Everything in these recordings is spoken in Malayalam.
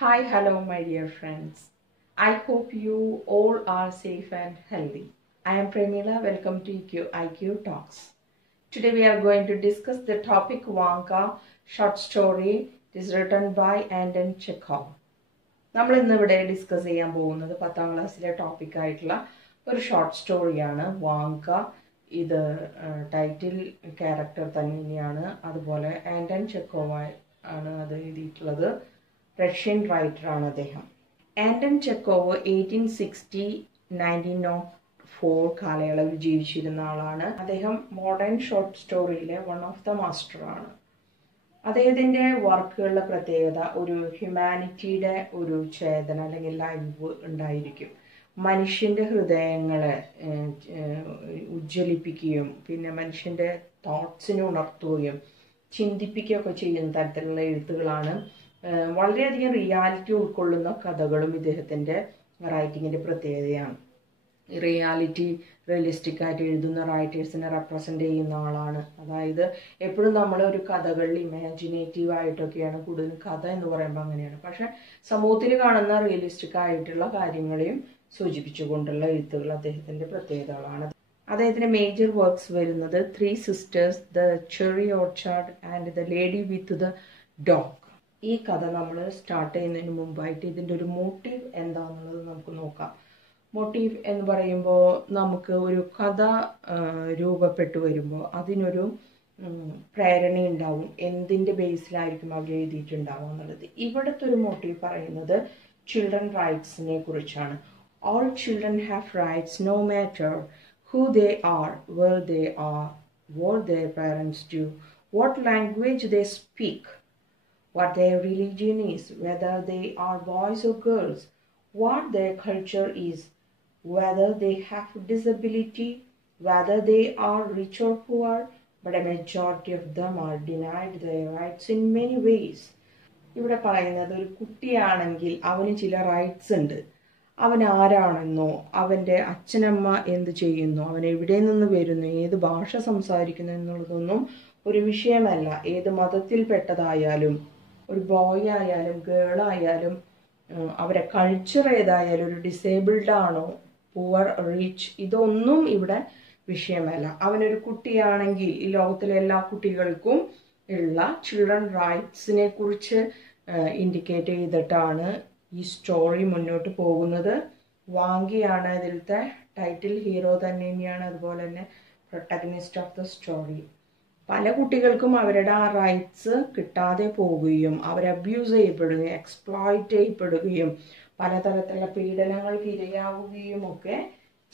Hi, hello, my dear friends. I hope you all are safe and healthy. I am Premila. Welcome to IQ Talks. Today we are going to discuss the topic Vanka short story. It is written by Anton Chekhov. നമ്മൾ ഇന്നിവിടെ ഡിസ്കസ് ചെയ്യാൻ പോകുന്നത് 10ാം ക്ലാസ്സിലെ ടോപ്പിക് ആയിട്ടുള്ള ഒരു ഷോർട്ട് സ്റ്റോറിയാണ് വാങ്ക. ഇത് ടൈറ്റിൽ ക്യാരക്ടർ തന്നെയാണ്. അതുപോലെ ആന്റൺ ചെക്കോവ് ആണ് അത് എഴുതിയിട്ടുള്ളത്. റഷ്യൻ റൈറ്ററാണ് അദ്ദേഹം. ആന്റൺ ചെക്കോവ് 1860-1904 കാലയളവിൽ ജീവിച്ചിരുന്ന ആളാണ്. അദ്ദേഹം മോഡേൺ ഷോർട്ട് സ്റ്റോറിയിലെ വൺ ഓഫ് ദ മാസ്റ്റർ ആണ്. അദ്ദേഹത്തിന്റെ വർക്കുകളുടെ പ്രത്യേകത ഒരു ഹ്യൂമാനിറ്റിയുടെ ഒരു ചേതന അല്ലെങ്കിൽ ലൈവ് ഉണ്ടായിരിക്കും. മനുഷ്യന്റെ ഹൃദയങ്ങളെ ഉജ്ജ്വലിപ്പിക്കുകയും പിന്നെ മനുഷ്യന്റെ തോട്ട്സിനെ ഉണർത്തുകയും ചിന്തിപ്പിക്കുകയൊക്കെ ചെയ്യുന്ന തരത്തിലുള്ള എഴുത്തുകളാണ്. വളരെയധികം റിയാലിറ്റി ഉൾക്കൊള്ളുന്ന കഥകളും ഇദ്ദേഹത്തിന്റെ റൈറ്റിങ്ങിന്റെ പ്രത്യേകതയാണ്. റിയലിസ്റ്റിക് ആയിട്ട് എഴുതുന്ന റൈറ്റേഴ്സിനെ റെപ്രസെന്റ് ചെയ്യുന്ന ആളാണ്. അതായത് എപ്പോഴും നമ്മൾ ഒരു കഥകളിൽ ഇമാജിനേറ്റീവ് ആയിട്ടൊക്കെയാണ് കൂടുതലും കഥ എന്ന് പറയുമ്പോൾ അങ്ങനെയാണ്. പക്ഷെ സമൂഹത്തിൽ കാണുന്ന റിയലിസ്റ്റിക് ആയിട്ടുള്ള കാര്യങ്ങളെയും സൂചിപ്പിച്ചുകൊണ്ടുള്ള എഴുത്തുകൾ അദ്ദേഹത്തിന്റെ പ്രത്യേകതകളാണ്. അദ്ദേഹത്തിന്റെ മേജർ വർക്ക്സ് വരുന്നത് 3 sisters, the cherry orchard and the lady with the dog. ഈ കഥ നമ്മൾ സ്റ്റാർട്ട് ചെയ്യുന്നതിന് മുമ്പായിട്ട് ഇതിന്റെ ഒരു മോട്ടീവ് എന്താണെന്നുള്ളത് നമുക്ക് നോക്കാം. മോട്ടീവ് എന്ന് പറയുമ്പോൾ നമുക്ക് ഒരു കഥ രൂപപ്പെട്ടു വരുമ്പോൾ അതിനൊരു പ്രേരണയുണ്ടാവും. എന്തിൻ്റെ ബേസിലായിരിക്കും അവർ എഴുതിയിട്ടുണ്ടാവുക എന്നുള്ളത്. ഇവിടുത്തെ ഒരു മോട്ടീവ് പറയുന്നത് ചിൽഡ്രൻ റൈറ്റ്സിനെ കുറിച്ചാണ്. All children have rights no matter who they are, where they are, what their parents do, what language they speak, what their religion is, whether they are boys or girls, what their culture is, whether they have disability, whether they are rich or poor, but a majority of them are denied their rights in many ways. ഇവിടെ പറയുന്നത് ഒരു കുട്ടിയാണെങ്കിൽ അവന് ചില റൈറ്റ്സ് ഉണ്ട്. അവൻ ആരാണെന്നോ അവൻ്റെ അച്ഛനമ്മ എന്ത് ചെയ്യുന്നു, അവൻ എവിടെ നിന്ന് വരുന്നു, ഏത് ഭാഷ സംസാരിക്കുന്നു എന്നുള്ളതൊന്നും ഒരു വിഷയമല്ല. ഏത് മതത്തിൽപ്പെട്ടതായാലും ഒരു ബോയ് ആയാലും ഗേൾ ആയാലും അവരെ കൾച്ചർ ഏതായാലും ഒരു ഡിസേബിൾഡ് ആണോ പുവർ റിച്ച് ഇതൊന്നും ഇവിടെ വിഷയമല്ല. അവനൊരു കുട്ടിയാണെങ്കിൽ ഈ ലോകത്തിലെ എല്ലാ കുട്ടികൾക്കും ഉള്ള ചിൽഡ്രൻ റൈറ്റ്സിനെ കുറിച്ച് ഇൻഡിക്കേറ്റ് ചെയ്തിട്ടാണ് ഈ സ്റ്റോറി മുന്നോട്ട് പോകുന്നത്. വാങ്കിയാണ് ഇതിലത്തെ ടൈറ്റിൽ, ഹീറോ തന്നെയാണ്, അതുപോലെ തന്നെ പ്രൊട്ടഗനിസ്റ്റ് ഓഫ് ദ സ്റ്റോറി. പല കുട്ടികൾക്കും അവരുടെ ആ റൈറ്റ്സ് കിട്ടാതെ പോവുകയും അവർ അബ്യൂസ് ചെയ്യപ്പെടുകയും എക്സ്പ്ലോയിറ്റ് ചെയ്യപ്പെടുകയും പലതരത്തിലുള്ള പീഡനങ്ങൾക്ക് ഇരയാവുകയും ഒക്കെ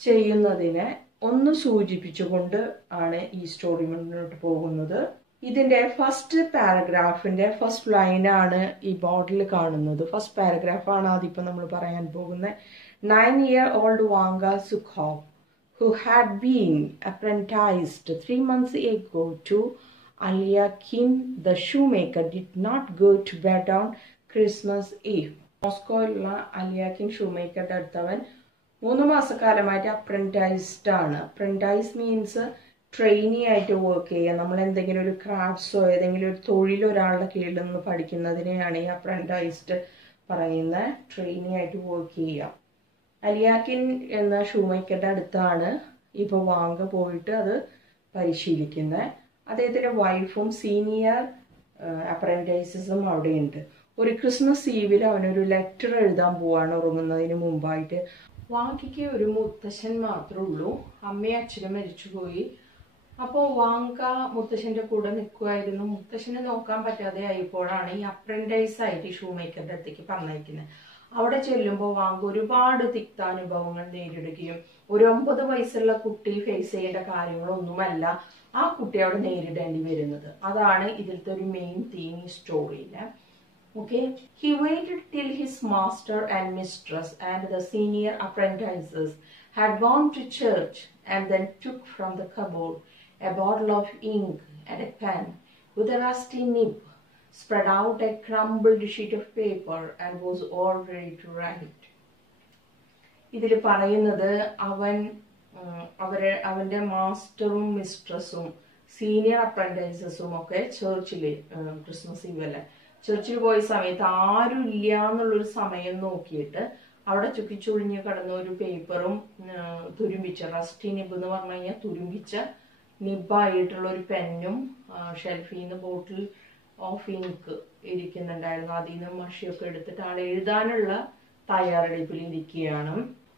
ചെയ്യുന്നതിനെ ഒന്ന് സൂചിപ്പിച്ചുകൊണ്ട് ആണ് ഈ സ്റ്റോറി മുന്നോട്ട് പോകുന്നത്. ഇതിന്റെ ഫസ്റ്റ് പാരഗ്രാഫിന്റെ ഫസ്റ്റ് ലൈനാണ് ഈ ബോർഡിൽ കാണുന്നത്. ഫസ്റ്റ് പാരഗ്രാഫാണ് അതിപ്പോ നമ്മൾ പറയാൻ പോകുന്നത്. 9-year-old Vanga Sukhov, who had been apprenticed 3 months ago to Alyakin the shoemaker, did not go to bed on Christmas Eve. മോസ്കോയിലുള്ള അലിയാക്കിൻ ഷൂമേക്കറുടെ അടുത്തവൻ 3 മാസക്കാലമായിട്ട് അപ്രന്റൈസ്ഡ് ആണ്. അപ്രന്റൈസ് മീൻസ് ട്രെയിനി ആയിട്ട് വർക്ക് ചെയ്യുക. നമ്മൾ എന്തെങ്കിലും ഒരു ക്രാഫ്റ്റ്സോ ഏതെങ്കിലും ഒരു തൊഴിൽ ഒരാളുടെ കീഴിൽ നിന്ന് പഠിക്കുന്നതിനെയാണ് ഈ അപ്രന്റൈസ്ഡ് പറയുന്ന. ട്രെയിനി ആയിട്ട് വർക്ക് ചെയ്യുക. അലിയാക്കിൻ എന്ന ഷൂമേക്കറുടെ അടുത്താണ് ഇപ്പോൾ വാങ്ക പോയിട്ട് അത് പരിശീലിക്കുന്നത്. അദ്ദേഹത്തിന്റെ വൈഫും സീനിയർ അപ്രന്റൈസസും അവിടെയുണ്ട്. ഒരു ക്രിസ്മസ് ഈവിൽ അവനൊരു ലെറ്റർ എഴുതാൻ പോവാണ് ഉറങ്ങുന്നതിന് മുമ്പായിട്ട്. വാങ്കയ്ക്ക് ഒരു മുത്തശ്ശൻ മാത്രമേ ഉള്ളൂ. അമ്മയും അച്ഛനും മരിച്ചുപോയി. അപ്പോൾ വാങ്ക മുത്തശ്ശന്റെ കൂടെ നിൽക്കുമായിരുന്നു. മുത്തശ്ശനെ നോക്കാൻ പറ്റാതെ ആയപ്പോഴാണ് ഈ അപ്രന്റൈസ് ആയിട്ട് ഷൂമേക്കറുടെ അടുത്തേക്ക് പറഞ്ഞയക്കുന്നത്. അവിടെ ചെല്ലുമ്പോൾ വാങ്ക ഒരുപാട് തിക്താനുഭവങ്ങൾ നേരിടുകയും ഒരു 9 വയസ്സുള്ള കുട്ടി ഫേസ് ചെയ്യേണ്ട കാര്യങ്ങളൊന്നുമല്ല ആ കുട്ടി അവിടെ നേരിടേണ്ടി വരുന്നത്. അതാണ് ഇതിലത്തെ ഒരു മെയിൻ തീം ഈ സ്റ്റോറിയില്. Okay, he waited till his master and mistress and the senior apprentices had gone to church and then took from the cupboard a bottle of ink and a pen with a rusty nib, spread out a crumpled sheet of paper and was all ready to write. ഇതിൽ പറയുന്നത് അവന്റെ മാസ്റ്ററും മിസ്ട്രസും സീനിയർ അപ്രന്റൈസസും ഒക്കെ ചർച്ചില് ക്രിസ്മസ് ഈവല്ലേ ചർച്ചിൽ പോയ സമയത്ത് ആരും ഇല്ല എന്നുള്ളൊരു സമയം നോക്കിയിട്ട് അവിടെ ചുക്കിച്ചുളിഞ്ഞ് കിടന്ന ഒരു പേപ്പറും തുരുമ്പിച്ച റസ്റ്റി നിബ് എന്ന് പറഞ്ഞു കഴിഞ്ഞാൽ തുരുമ്പിച്ച നിബായിട്ടുള്ള ഒരു പെന്നും ഷെൽഫിൽ നിന്ന് ബോട്ടിൽ ഓഫ് ഇങ്ക് ഇരിക്കുന്നുണ്ടായിരുന്നു. അതിൽ നിന്ന് മഷിയൊക്കെ എടുത്തിട്ട് ആൾ എഴുതാനുള്ള തയ്യാറെടുപ്പിൽ ഇരിക്കുകയാണ്.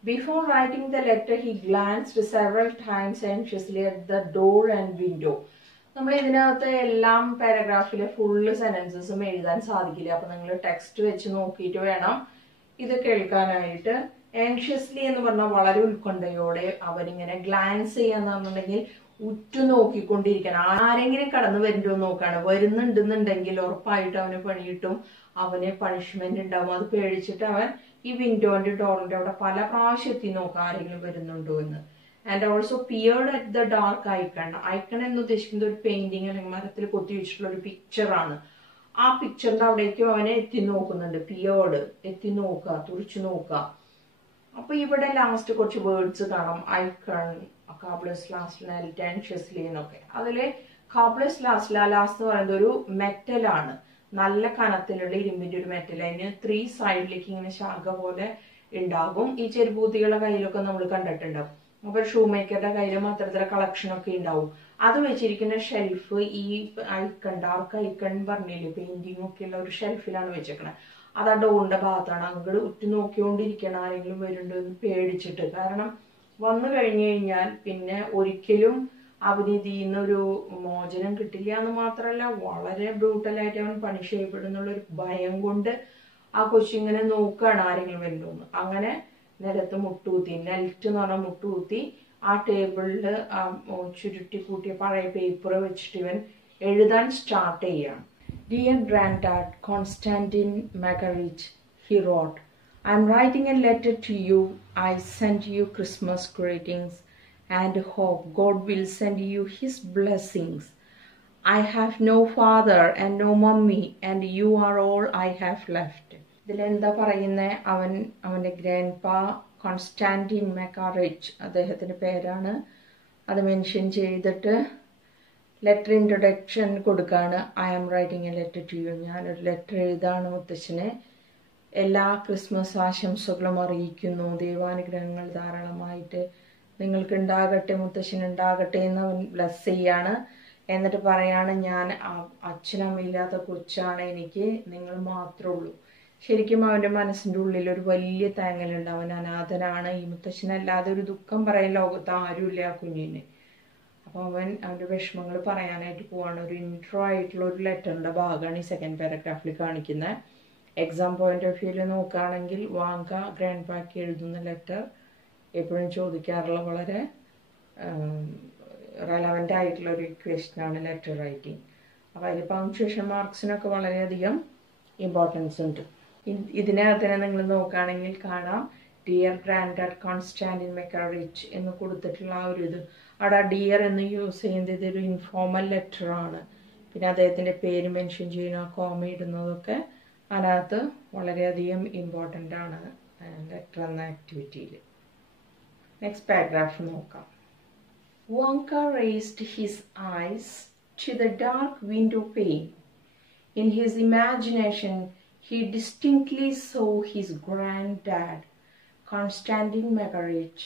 Before writing the letter, he glanced several times anxiously at the door and window. നമ്മൾ ഇതിനകത്ത് എല്ലാം പാരഗ്രാഫിലെ ഫുള്ള് സെന്റൻസസും എഴുതാൻ സാധിക്കില്ല. അപ്പൊ നിങ്ങൾ ടെക്സ്റ്റ് വെച്ച് നോക്കിയിട്ട് വേണം ഇത് കേൾക്കാനായിട്ട്. ആൻഷ്യസ്ലി എന്ന് പറഞ്ഞാൽ വളരെ ഉത്കണ്ഠയോടെ അവനിങ്ങനെ ഗ്ലാൻസ് ചെയ്യാന്നുണ്ടെങ്കിൽ ഉറ്റു നോക്കിക്കൊണ്ടിരിക്കണം. ആരെങ്കിലും കടന്നു വരുന്നുണ്ടോ നോക്കാണ്. വരുന്നുണ്ടെന്നുണ്ടെങ്കിൽ ഉറപ്പായിട്ട് അവന് പണി കിട്ടും, അവന് പണിഷ്മെന്റ് ഉണ്ടാവും. അത് പേടിച്ചിട്ട് അവൻ ഈ വിൻഡോന്റെ ഡോറിന്റെ അവിടെ പല പ്രാവശ്യം എത്തി നോക്കാം ആരെങ്കിലും വരുന്നുണ്ടോ എന്ന്. And also peered at the dark icon. Icon എന്ന് ഉദ്ദേശിക്കുന്നത് ഒരു പെയിന്റിങ് അല്ലെങ്കിൽ മരത്തിൽ കൊത്തി വെച്ചിട്ടുള്ള ഒരു പിക്ചറാണ്. ആ പിക്ചറിന്റെ അവിടേക്കും അവനെ എത്തി നോക്കുന്നുണ്ട്. പിയേർഡ്, എത്തി നോക്കുക, തുറിച്ചു നോക്കുക. അപ്പൊ ഇവിടെ ലാസ്റ്റ് കുറച്ച് വേർഡ്സ് കാണാം. ഐക്കൺ, കാബ്ലസ് ലാസ്റ്റ്, ടെൻഷ്യസ്ലി എന്നൊക്കെ. അതില് കാബ്ലസ് ലാസ്റ്റ് എന്ന് പറയുന്നത് ഒരു മെറ്റലാണ്, നല്ല കനത്തിലുള്ള ഇരുമ്പിന്റെ ഒരു മെറ്റൽ. അതിന് 3 സൈഡിലേക്ക് ഇങ്ങനെ ശാഖ പോലെ ഉണ്ടാകും. ഈ ചെരുപ്പൂത്തികളുടെ കയ്യിലൊക്കെ നമ്മൾ കണ്ടിട്ടുണ്ടാവും. അപ്പൊ ഷൂ മേക്കറുടെ കയ്യിലും അത്തരത്തിലുള്ള കളക്ഷൻ ഒക്കെ ഉണ്ടാവും. അത് വെച്ചിരിക്കുന്ന ഷെൽഫ് ഈ ഐക്കൺ, ഡാർക്ക് ഐക്കൺ പറഞ്ഞില്ലേ, പെയിന്റിംഗ് ഒക്കെ ഉള്ള ഒരു ഷെൽഫിലാണ് വെച്ചേക്കണത്. അത് ആ ഡോറിന്റെ ഭാഗത്താണ്. അങ്ങോട്ട് ഉറ്റു നോക്കിക്കൊണ്ടിരിക്കണം ആരെങ്കിലും വരുന്നുണ്ടോ എന്ന് പേടിച്ചിട്ട്. കാരണം വന്നു കഴിഞ്ഞു കഴിഞ്ഞാൽ പിന്നെ ഒരിക്കലും അവന് ഇതിൽ ഒരു മോചനം കിട്ടില്ല എന്ന് മാത്രമല്ല വളരെ ബ്രൂട്ടലായിട്ട് അവൻ പണിഷ് ചെയ്യപ്പെടുന്നുള്ള ഒരു ഭയം കൊണ്ട് ആ കൊച്ചിങ്ങനെ നോക്കുകയാണ് ആരെങ്കിലും വരുന്നുണ്ടോന്ന്. അങ്ങനെ നിലത്ത് മുട്ടുകുത്തി, നെൽറ്റ് എന്ന് പറഞ്ഞാൽ മുട്ടുകുത്തി, ആ ടേബിളില് ചുരുട്ടി കൂട്ടിയ പഴയ പേപ്പർ വെച്ചിട്ട് ഇവൻ എഴുതാൻ സ്റ്റാർട്ട് ചെയ്യാണ്. Dear Granddad Konstantin Makarich, he wrote, I am writing a letter to you. I send you Christmas greetings and hope God will send you his blessings. I have no father and no mummy and you are all I have left. ഇതിലെന്താ പറയുന്നത്? അവന്റെ ഗ്രാൻഡ് പാ കോൺസ്റ്റാന്റിൻ മെക്കാറിച്ച്, അദ്ദേഹത്തിന്റെ പേരാണ്. അത് മെൻഷൻ ചെയ്തിട്ട് ലെറ്റർ ഇൻട്രൊഡക്ഷൻ കൊടുക്കാണ്. I am writing a letter to you. ഞാനൊരു ലെറ്റർ എഴുതാണ് മുത്തച്ഛന്. എല്ലാ ക്രിസ്മസ് ആശംസകളും അറിയിക്കുന്നു. ദൈവാനുഗ്രഹങ്ങൾ ധാരാളമായിട്ട് നിങ്ങൾക്ക് ഉണ്ടാകട്ടെ, മുത്തശ്ശന് ഉണ്ടാകട്ടെ എന്ന് അവൻ ബ്ലസ് ചെയ്യാണ്. എന്നിട്ട് പറയാണ്, ഞാൻ അച്ഛനമ്മയില്ലാത്ത കൊച്ചാണ്, എനിക്ക് നിങ്ങൾ മാത്രമേ ഉള്ളൂ. ശരിക്കും അവന്റെ മനസ്സിന്റെ ഉള്ളിൽ ഒരു വലിയ തേങ്ങലുണ്ട്. അവൻ അനാഥനാണ്. ഈ മുത്തശ്ശനല്ലാതെ ഒരു ദുഃഖം പറയാൻ ലോകത്ത് ആരുമില്ല ആ കുഞ്ഞിന്. അപ്പൊ അവന്റെ വിഷമങ്ങൾ പറയാനായിട്ട് പോവാണ്. ഒരു ഇൻട്രോ ആയിട്ടുള്ള ഒരു ലെറ്ററിന്റെ ഭാഗമാണ് ഈ സെക്കൻഡ് പാരഗ്രാഫിൽ കാണിക്കുന്നത്. എക്സാം പോയിന്റ് ഓഫ് വ്യൂല് നോക്കുകയാണെങ്കിൽ വാങ്ക ഗ്രാൻഡ് പാക്ക് എഴുതുന്ന ലെറ്റർ എപ്പോഴും ചോദിക്കാറുള്ള വളരെ റെലവൻ്റ് ആയിട്ടുള്ള ഒരു ക്വസ്റ്റ്യൻ ആണ് ലെറ്റർ റൈറ്റിംഗ്. അപ്പോൾ അതിൽ പങ്ക്ച്വേഷൻ മാർക്സിനൊക്കെ വളരെയധികം ഇമ്പോർട്ടൻസ് ഉണ്ട്. ഇതിനകത്ത് തന്നെ നിങ്ങൾ നോക്കുകയാണെങ്കിൽ കാണാം, ഡിയർ ഗ്രാൻഡാഡ് കോൺസ്റ്റാന്റിൻ മെക്കാറിച്ച് എന്ന് കൊടുത്തിട്ടുള്ള ആ ഒരു ഇത്. അവിടെ ഡിയർ എന്ന് യൂസ് ചെയ്യുന്നത് ഇതൊരു ഇൻഫോർമൽ ലെറ്റർ ആണ്. പിന്നെ അദ്ദേഹത്തിന്റെ പേര് മെൻഷൻ ചെയ്യുന്ന കോമ ഇടുന്നതൊക്കെ അതിനകത്ത് വളരെയധികം ഇമ്പോർട്ടൻ്റ് ആണ് ലെറ്റർ എന്ന ആക്ടിവിറ്റിയിൽ. നെക്സ്റ്റ് പാരഗ്രാഫ് നോക്കാം. Wonka raised his eyes to the dark window pane. In his imagination, he distinctly saw his granddad, Konstantin Makarich.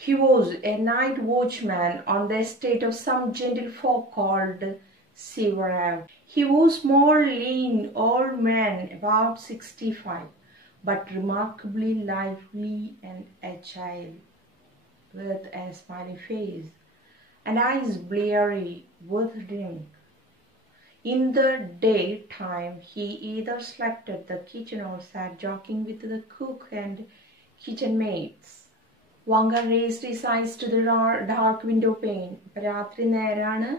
He was a night watchman on the estate of some gentlefolk called Sivarav. He was small, lean, old man, about 65, but remarkably lively and agile, with a smiley face and eyes bleary with drink. In the daytime, he either slept at the kitchen or sat joking with the cook and kitchen maids. Wonka raised his eyes to the dark window pane. രാത്രി നേരാണ്,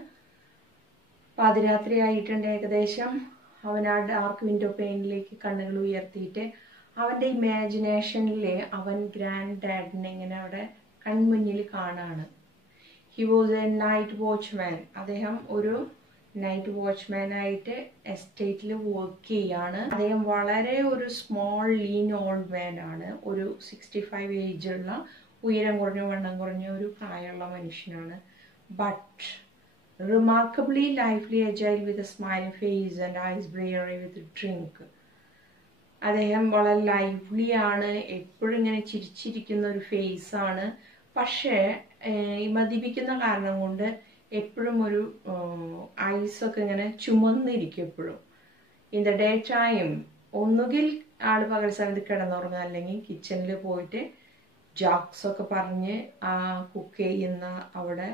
പാതിരാത്രി ആയിട്ടുണ്ട് ഏകദേശം. അവൻ ആ ഡാർക്ക് വിൻഡോ പെയിനിലേക്ക് കണ്ണുകൾ ഉയർത്തിയിട്ട് അവന്റെ ഇമാജിനേഷനിൽ അവൻ ഗ്രാൻഡ് ഡാഡിനെ ഇങ്ങനെ അവിടെ കൺമുന്നിൽ കാണാണ്. He was a night watchman. അദ്ദേഹം ഒരു നൈറ്റ് വാച്ച്മാൻ ആയിട്ട് എസ്റ്റേറ്റിൽ വർക്ക് ചെയ്യാണ്. അദ്ദേഹം വളരെ ഒരു സ്മോൾ ലീൻ ഓൾഡ് മാൻ ആണ്. ഒരു 65 ഏജുള്ള, ഉയരം കുറഞ്ഞ വണ്ണം കുറഞ്ഞ ഒരു പ്രായമുള്ള മനുഷ്യനാണ്. But remarkably lively, agile with a smiling face and eyes briery with a drink. അദ്ദേഹം വളരെ ലൈവ്ലി ആണ്, എപ്പോഴും ഇങ്ങനെ ചിരിച്ചിരിക്കുന്ന ഒരു ഫേസ് ആണ്. പക്ഷേ ഈ മദ്യപിക്കുന്ന കാരണം കൊണ്ട് എപ്പോഴും ഒരു ഐസൊക്കെ ഇങ്ങനെ ചുമന്നിരിക്കും എപ്പോഴും. ഇൻ ദ ഡേ ടൈം ഒന്നുകിൽ ആള് പകൽ സമയത്ത് കിടന്നുറങ്ങുക, അല്ലെങ്കിൽ കിച്ചണിൽ പോയിട്ട് ജോക്സ് ഒക്കെ പറഞ്ഞ് ആ കുക്ക് ചെയ്യുന്ന അവിടെ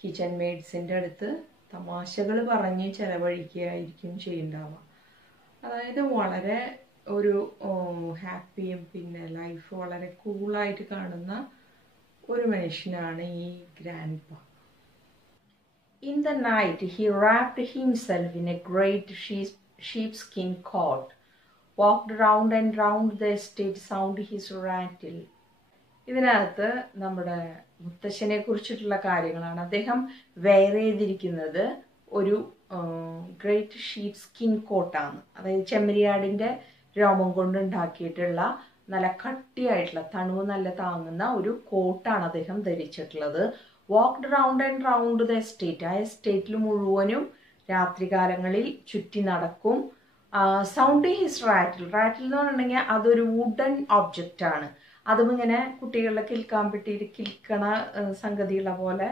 കിച്ചൺ മെയ്ഡ്സിൻ്റെ അടുത്ത് തമാശകൾ പറഞ്ഞ് ചെലവഴിക്കുകയായിരിക്കും ചെയ്യുന്നുണ്ടാവുക. അതായത് വളരെ ഒരു ഹാപ്പിയും പിന്നെ ലൈഫ് വളരെ കൂളായിട്ട് കാണുന്ന ഒരു മനുഷ്യനാണ് ഈ grandpa. In the night he wrapped himself in a great sheepskin coat, walked round and round the estate, sound his rattle. ഇതിനകത്ത് നമ്മുടെ മുത്തശ്ശനെ കുറിച്ചിട്ടുള്ള കാര്യങ്ങളാണ്. അദ്ദേഹം വെയർ ചെയ്തിരിക്കുന്നത് ഒരു ഗ്രേറ്റ് ഷീപ്പ് സ്കിൻ കോട്ടാണ്. അതായത് ചെമ്മരിയാടിൻ്റെ രോമം കൊണ്ട് ഉണ്ടാക്കിയിട്ടുള്ള നല്ല കട്ടിയായിട്ടുള്ള തണുവ് നല്ല താങ്ങുന്ന ഒരു കോട്ടാണ് അദ്ദേഹം ധരിച്ചിട്ടുള്ളത്. Walked round and round the estate, ആ എസ്റ്റേറ്റിൽ മുഴുവനും രാത്രികാലങ്ങളിൽ ചുറ്റി നടക്കും. സൗണ്ട് ഹിസ് റാറ്റിൽ, റാറ്റിൽ എന്ന് പറഞ്ഞിട്ടുണ്ടെങ്കിൽ അതൊരു വുഡൻ ഒബ്ജക്റ്റ് ആണ്. അതും ഇങ്ങനെ കുട്ടികളുടെ കിൽക്കാൻ പറ്റിയിട്ട് കിൽക്കണ സംഗതിയുള്ള പോലെ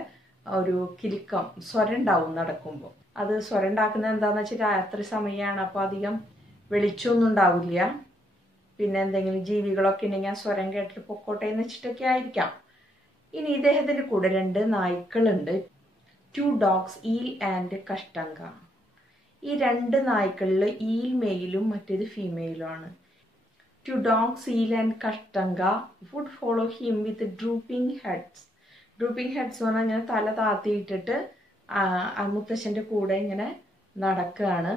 ഒരു കിലുക്കം സ്വരം ഉണ്ടാവും നടക്കുമ്പോൾ. അത് സ്വരം ഉണ്ടാക്കുന്നത് എന്താണെന്ന് വെച്ചാൽ രാത്രി സമയമാണ്, അപ്പോൾ അധികം വെളിച്ചമൊന്നും ഉണ്ടാവില്ല. പിന്നെ എന്തെങ്കിലും ജീവികളൊക്കെ ഉണ്ടെങ്കിൽ ആ സ്വരം കേട്ടിട്ട് പൊക്കോട്ടെ എന്ന് വെച്ചിട്ടൊക്കെ ആയിരിക്കാം. ഇനി ഇദ്ദേഹത്തിൻ്റെ കൂടെ 2 നായ്ക്കളുണ്ട്. 2 dogs, ഈൽ ആൻഡ് കഷ്ടങ്ക. ഈ 2 നായ്ക്കളിൽ ഈൽ മെയിലും മറ്റേത് ഫീമെയിലും ആണ്. 2 dogs, eel and Kashtanga, would follow him with drooping heads. Drooping heads എന്ന് പറഞ്ഞാൽ ഇങ്ങനെ തല താത്തിയിട്ടിട്ട് മുത്തശ്ശൻ്റെ കൂടെ ഇങ്ങനെ നടക്കുകയാണ്.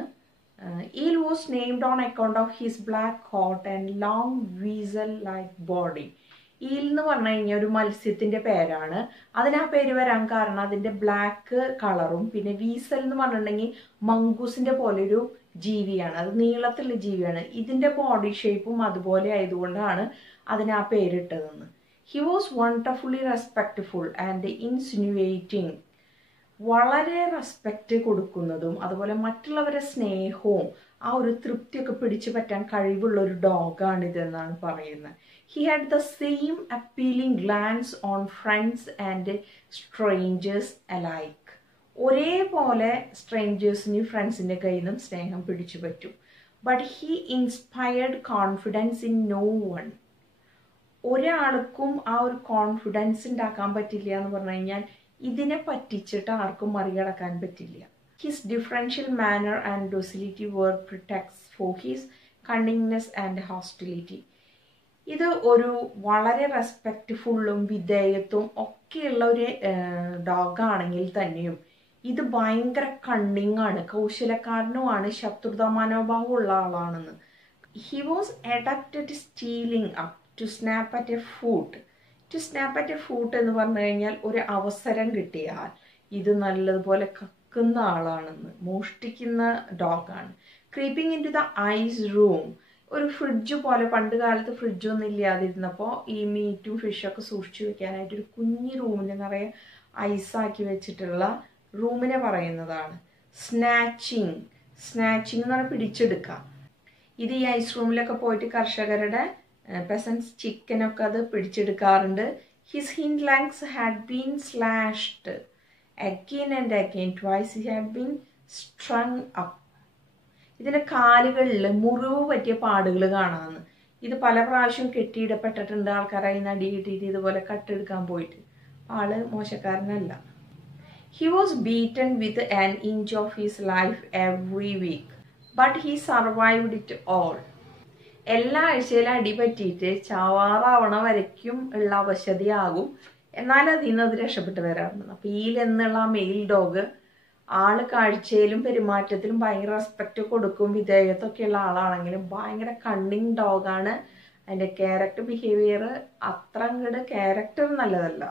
Eel was named on account of his black coat and long weasel-like body. Eel എന്ന് പറഞ്ഞു കഴിഞ്ഞാൽ ഒരു മത്സ്യത്തിൻ്റെ പേരാണ്. അതിന് ആ പേര് വരാൻ കാരണം അതിൻ്റെ ബ്ലാക്ക് കളറും പിന്നെ വീസൽ എന്ന് പറഞ്ഞിട്ടുണ്ടെങ്കിൽ മങ്കൂസിൻ്റെ പോലെ ഒരു ജീവിയാണ്, അത് നീളത്തിലുള്ള ജീവിയാണ്. ഇതിൻ്റെ ബോഡി ഷേപ്പും അതുപോലെ ആയതുകൊണ്ടാണ് അതിന് ആ പേരിട്ടതെന്ന്. He was wonderfully respectful and insinuating. വളരെ റെസ്പെക്റ്റ് കൊടുക്കുന്നതും അതുപോലെ മറ്റുള്ളവരെ സ്നേഹവും ആ ഒരു തൃപ്തിയൊക്കെ പിടിച്ചു പറ്റാൻ കഴിവുള്ള ഒരു ഡോഗാണിതെന്നാണ് പറയുന്നത്. He had the same appealing glance on friends and strangers alike. ഒരേപോലെ സ്ട്രേഞ്ചേഴ്സിനും ഫ്രണ്ട്സിൻ്റെ കയ്യിൽ നിന്നും സ്നേഹം പിടിച്ചു പറ്റും. But he inspired confidence in no one. ഒരാൾക്കും ആ ഒരു കോൺഫിഡൻസ് ഉണ്ടാക്കാൻ പറ്റില്ല എന്ന് പറഞ്ഞു കഴിഞ്ഞാൽ ഇതിനെ പറ്റിച്ചിട്ട് ആർക്കും മറികടക്കാൻ പറ്റില്ല. His deferential manner and docility were pretexts for his cunningness and hostility. ഇത് ഒരു വളരെ റെസ്പെക്റ്റ്ഫുള്ളും വിധേയത്വം ഒക്കെയുള്ള ഒരു ഡോഗാണെങ്കിൽ തന്നെയും ഇത് ഭയങ്കര കണ്ണിങ് ആണ്, കൗശലക്കാരനുമാണ്, ശത്രുതാ മനോഭാവമുള്ള ആളാണെന്ന്. He was adept at stealing up to snap at a food. To snap at a food എന്ന് പറഞ്ഞു കഴിഞ്ഞാൽ ഒരു അവസരം കിട്ടിയാൽ ഇത് നല്ലതുപോലെ കക്കുന്ന ആളാണെന്ന്, മോഷ്ടിക്കുന്ന ഡോഗാണ്. Creeping into the ice room, ഒരു ഫ്രിഡ്ജ് പോലെ, പണ്ട് കാലത്ത് ഫ്രിഡ്ജൊന്നും ഇല്ലാതിരുന്നപ്പോൾ ഈ മീറ്റും ഫിഷൊക്കെ സൂക്ഷിച്ചു വെക്കാനായിട്ട് ഒരു കുഞ്ഞു റൂമിൽ നിറയെ ഐസാക്കി വെച്ചിട്ടുള്ള റൂമിനെ പറയുന്നതാണ്. സ്നാച്ചിങ്, സ്നാച്ചിങ് എന്ന് പറഞ്ഞാൽ പിടിച്ചെടുക്കുക. ഇത് ഈ ഐസ് റൂമിലൊക്കെ പോയിട്ട് കർഷകരുടെ പെസൻസ് ചിക്കനൊക്കെ അത് പിടിച്ചെടുക്കാറുണ്ട്. His hind legs had been slashed again and again, twice he had been strung up. ഇതിൻ്റെ കാലുകളിൽ മുറിവ് പറ്റിയ പാടുകൾ കാണാമെന്ന്. ഇത് പല പ്രാവശ്യം കെട്ടിയിടപ്പെട്ടിട്ടുണ്ട്, ആൾക്കാരായി നടി കിട്ടിയിട്ട് ഇതുപോലെ കട്ടെടുക്കാൻ പോയിട്ട്. ആള് മോശക്കാരനല്ല. He was beaten with an inch of his life every week, but he survived it all. എല്ലാ ആഴ്ചയിലും അടി പറ്റിയിട്ട് ചാവാറാവണ വരയ്ക്കും ഉള്ള അവശതയാകും, എന്നാൽ അതിൽ നിന്ന് അത് രക്ഷപ്പെട്ട് വരാറുണ്ട്. അപ്പോൾ എന്നുള്ള ആ മെയിൽ ഡോഗ് ആള് കാഴ്ചയിലും പെരുമാറ്റത്തിലും ഭയങ്കര റെസ്പെക്റ്റ് കൊടുക്കും, വിധേയത്വമൊക്കെയുള്ള ആളാണെങ്കിലും ഭയങ്കര കണ്ണിങ് ഡോഗാണ്. അതിൻ്റെ ക്യാരക്ടർ ബിഹേവിയർ അത്ര അങ്ങോട്ട് ക്യാരക്ടർ നല്ലതല്ല.